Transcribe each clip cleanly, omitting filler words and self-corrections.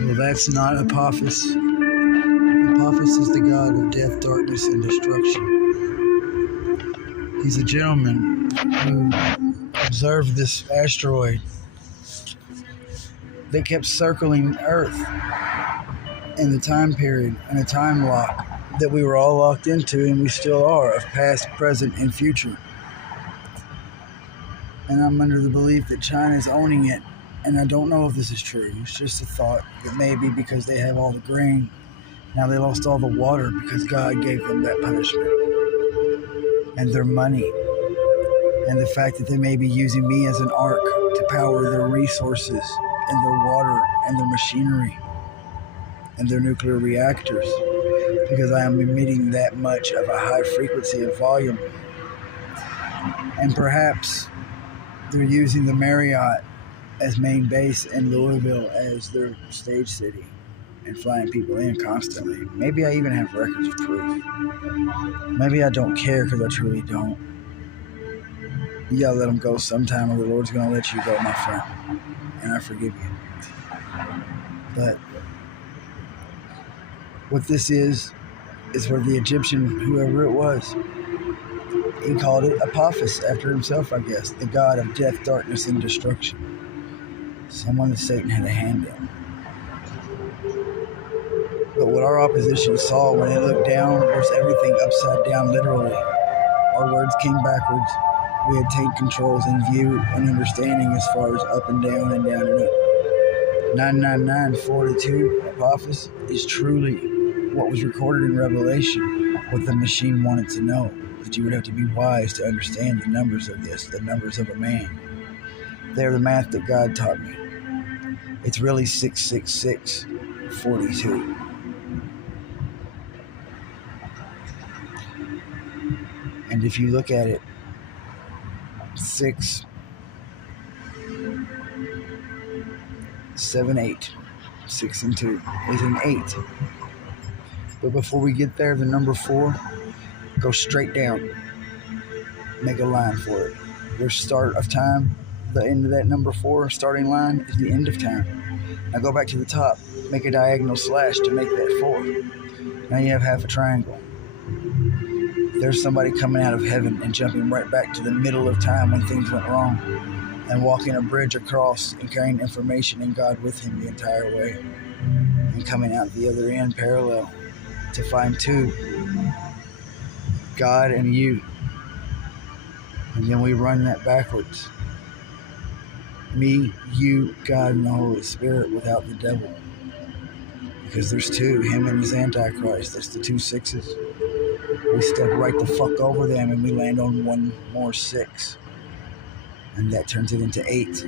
Well, that's not Apophis. Apophis is the god of death, darkness, and destruction. He's a gentleman who observed this asteroid that kept circling Earth in the time period and a time lock that we were all locked into, and we still are, of past, present, and future. And I'm under the belief that China's owning it, and I don't know if this is true. It's just a thought that maybe because they have all the grain, now they lost all the water because God gave them that punishment, and their money, and the fact that they may be using me as an ark to power their resources and their water and their machinery and their nuclear reactors, because I am emitting that much of a high frequency of volume. And perhaps they're using the Marriott as main base in Louisville as their stage city and flying people in constantly. Maybe I even have records of proof. Maybe I don't care because I truly don't. You gotta let them go sometime, or the Lord's gonna let you go, my friend. And I forgive you. But what this is for the Egyptian, whoever it was. He called it Apophis after himself, I guess, the god of death, darkness, and destruction. Someone that Satan had a hand in. But what our opposition saw when they looked down was everything upside down, literally. Our words came backwards. We had take controls in view and understanding as far as up and down and down and up. 99942 Apophis is truly what was recorded in Revelation, what the machine wanted to know. That you would have to be wise to understand the numbers of this, the numbers of a man. They're the math that God taught me. It's really 66642. And if you look at it, 6, 7, 8, 6 and 2 is an 8. But before we get there, the number 4, go straight down. Make a line for it. Your start of time, the end of that number 4 starting line is the end of time. Now go back to the top. Make a diagonal slash to make that 4. Now you have half a triangle. There's somebody coming out of heaven and jumping right back to the middle of time when things went wrong, and walking a bridge across and carrying information and God with him the entire way, and coming out the other end parallel to find 2, God and you. And then we run that backwards. Me, you, God, and the Holy Spirit without the devil. Because there's 2, him and his Antichrist. That's the 2 6s. We step right the fuck over them and we land on one more 6. And that turns it into 8.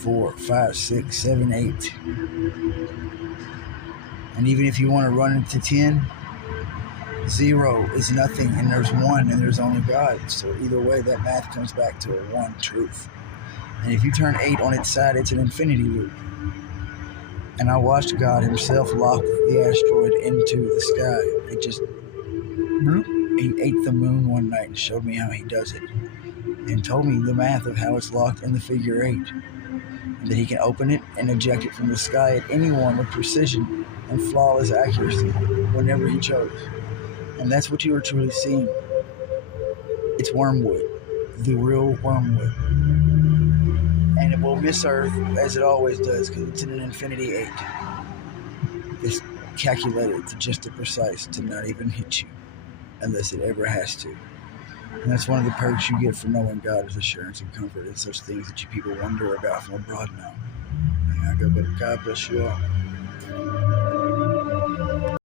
4, 5, 6, 7, 8. And even if you want to run it to 10, 0 is nothing, and there's 1, and there's only God. So either way, that math comes back to a 1 truth. And if you turn 8 on its side, it's an infinity loop. And I watched God himself lock the asteroid into the sky. It just, he ate the moon one night and showed me how he does it. And told me the math of how it's locked in the figure 8. And that he can open it and eject it from the sky at anyone with precision and flawless accuracy whenever he chose. And that's what you are truly seeing. It's wormwood, the real wormwood. And it will miss Earth as it always does because it's in an infinity 8. It's calculated to just the precise to not even hit you unless it ever has to. And that's one of the perks you get from knowing God is assurance and comfort and such things that you people wonder about from abroad now. I go, but God bless you all.